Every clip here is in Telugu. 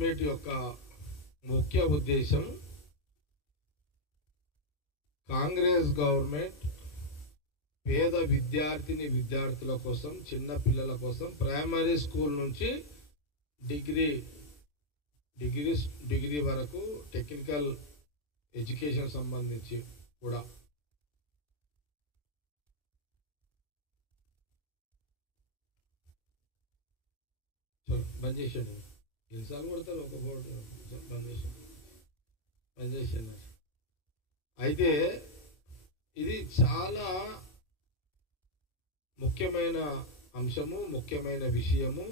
మీట్ యొక్క ముఖ్య ఉద్దేశం కాంగ్రెస్ గవర్నమెంట్ పేద విద్యార్థుల కోసం, చిన్న పిల్లల కోసం ప్రైమరీ స్కూల్ నుంచి డిగ్రీ వరకు టెక్నికల్ ఎడ్యుకేషన్ సంబంధించి కూడా బంద్ చేసాడు. ఎన్నిసార్లు కొడతారు ఒక బోర్డు బంద్ చేసాను. అయితే ఇది చాలా ముఖ్యమైన అంశము, ముఖ్యమైన విషయము.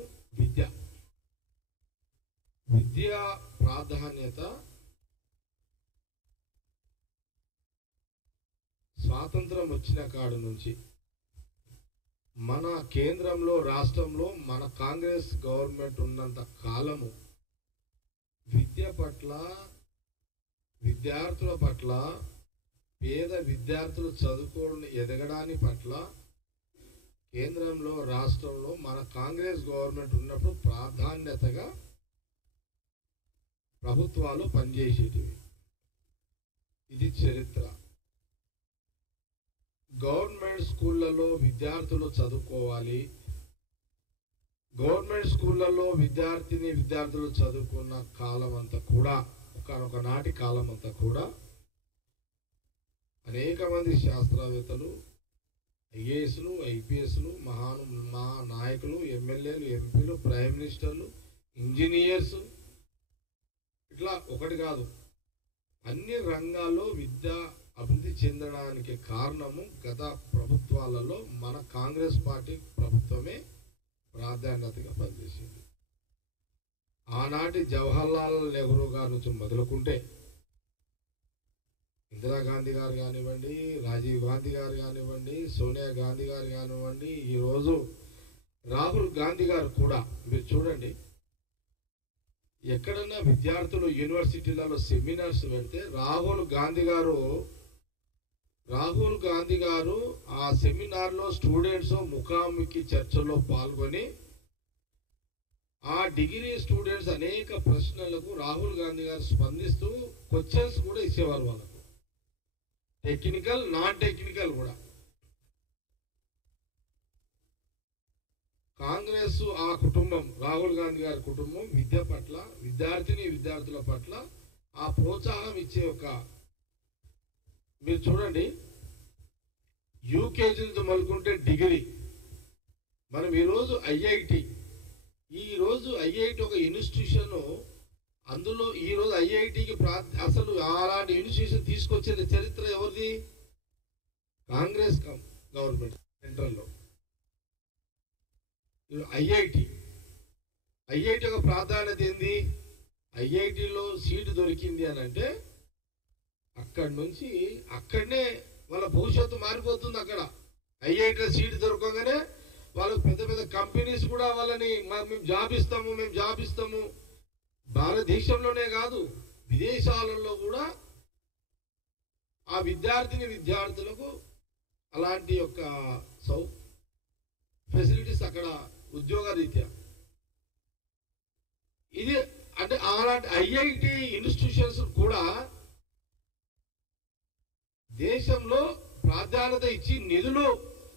విద్య ప్రాధాన్యత స్వాతంత్రం వచ్చిన కాడు నుంచి మన కేంద్రంలో, రాష్ట్రంలో మన కాంగ్రెస్ గవర్నమెంట్ ఉన్నంత కాలము విద్య పట్ల, విద్యార్థుల పట్ల, పేద విద్యార్థులు చదువుకోవడం ఎదగడాని పట్ల కేంద్రంలో, రాష్ట్రంలో మన కాంగ్రెస్ గవర్నమెంట్ ఉన్నప్పుడు ప్రాధాన్యతగా ప్రభుత్వాలు పనిచేసేటివి. ఇది చరిత్ర. గవర్నమెంట్ స్కూళ్ళలో విద్యార్థులు చదువుకోవాలి. గవర్నమెంట్ స్కూళ్ళలో విద్యార్థులు చదువుకున్న కాలం అంతా కూడా, ఒకనాటి కాలం అంతా కూడా అనేక మంది శాస్త్రవేత్తలు, ఐఏఎస్లు, ఐపీఎస్లు, మహా నాయకులు, ఎమ్మెల్యేలు, ఎంపీలు, ప్రైమ్ మినిస్టర్లు, ఇంజనీర్స్, ఇట్లా ఒకటి కాదు, అన్ని రంగాల్లో విద్య అభివృద్ధి చెందడానికి కారణము గత ప్రభుత్వాలలో మన కాంగ్రెస్ పార్టీ ప్రభుత్వమే ప్రాధాన్యతగా పనిచేసింది. ఆనాటి జవహర్లాల్ నెహ్రూ గారి నుంచి మొదలుకుంటే ఇందిరాగాంధీ గారు కానివ్వండి, రాజీవ్ గాంధీ గారు కానివ్వండి, సోనియా గాంధీ గారు కానివ్వండి, ఈరోజు రాహుల్ గాంధీ గారు కూడా మీరు చూడండి, ఎక్కడన్నా విద్యార్థులు యూనివర్సిటీలలో సెమినార్స్ పెడితే రాహుల్ గాంధీ గారు ఆ సెమినార్లో స్టూడెంట్స్ ముఖాముఖి చర్చలో పాల్గొని ఆ డిగ్రీ స్టూడెంట్స్ అనేక ప్రశ్నలకు రాహుల్ గాంధీ గారు స్పందిస్తూ క్వశ్చన్స్ కూడా ఇచ్చేవారు వాళ్ళకు, టెక్నికల్, నాన్ టెక్నికల్ కూడా. కాంగ్రెస్ ఆ కుటుంబం, రాహుల్ గాంధీ గారి కుటుంబం విద్య పట్ల, విద్యార్థుల పట్ల ఆ ప్రోత్సాహం ఇచ్చే ఒక, మీరు చూడండి, యూకేజీ నుంచి మొదలుకుంటే డిగ్రీ, మనం ఈరోజు ఐఐటి ఒక ఇన్స్టిట్యూషన్, అందులో ఈరోజు ఐఐటికి అసలు అలాంటి ఇన్స్టిట్యూషన్ తీసుకొచ్చే చరిత్ర ఎవరిది? కాంగ్రెస్ గవర్నమెంట్ సెంట్రల్లో. ఐఐటి ఒక ప్రాధాన్యత ఏంది? ఐఐటిలో సీటు దొరికింది అని అంటే అక్కడి నుంచి అక్కడనే వాళ్ళ భవిష్యత్తు మారిపోతుంది. అక్కడ ఐఐటిలో సీటు దొరకగానే వాళ్ళకు పెద్ద పెద్ద కంపెనీస్ కూడా వాళ్ళని మేము జాబ్ ఇస్తాము. భారతదేశంలోనే కాదు, విదేశాలలో కూడా ఆ విద్యార్థులకు అలాంటి యొక్క ఫెసిలిటీస్ అక్కడ ఉద్యోగ రీత్యా. ఇది అంటే అలాంటి ఐఐటి ఇన్స్టిట్యూషన్స్ కూడా దేశంలో ప్రాధాన్యత ఇచ్చి నిధులు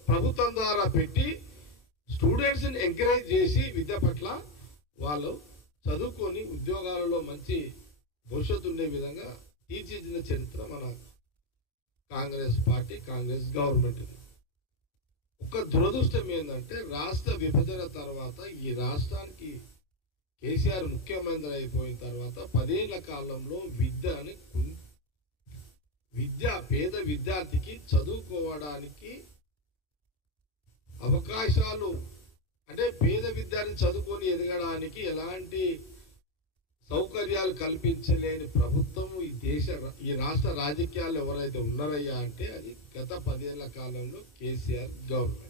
ప్రభుత్వం ద్వారా పెట్టి స్టూడెంట్స్ ని ఎంకరేజ్ చేసి విద్య పట్ల వాళ్ళు చదువుకొని ఉద్యోగాలలో మంచి భవిష్యత్తు ఉండే విధంగా తీర్చిదిద్దిన చరిత్ర మన కాంగ్రెస్ పార్టీ, కాంగ్రెస్ గవర్నమెంట్. ఒక దురదృష్టం ఏంటంటే రాష్ట్ర విభజన తర్వాత ఈ రాష్ట్రానికి కేసీఆర్ ముఖ్యమంత్రి అయిపోయిన తర్వాత 10 ఏళ్ల కాలంలో పేద విద్యార్థికి చదువుకోవడానికి అవకాశాలు, అంటే పేద విద్యార్థి చదువుకొని ఎదగడానికి ఎలాంటి సౌకర్యాలు కల్పించలేని ప్రభుత్వం ఈ రాష్ట్ర రాజకీయాలు ఎవరైతే ఉన్నారయ్యా అంటే అది గత 10 ఏళ్ల కాలంలో కేసీఆర్ గవర్నమెంట్.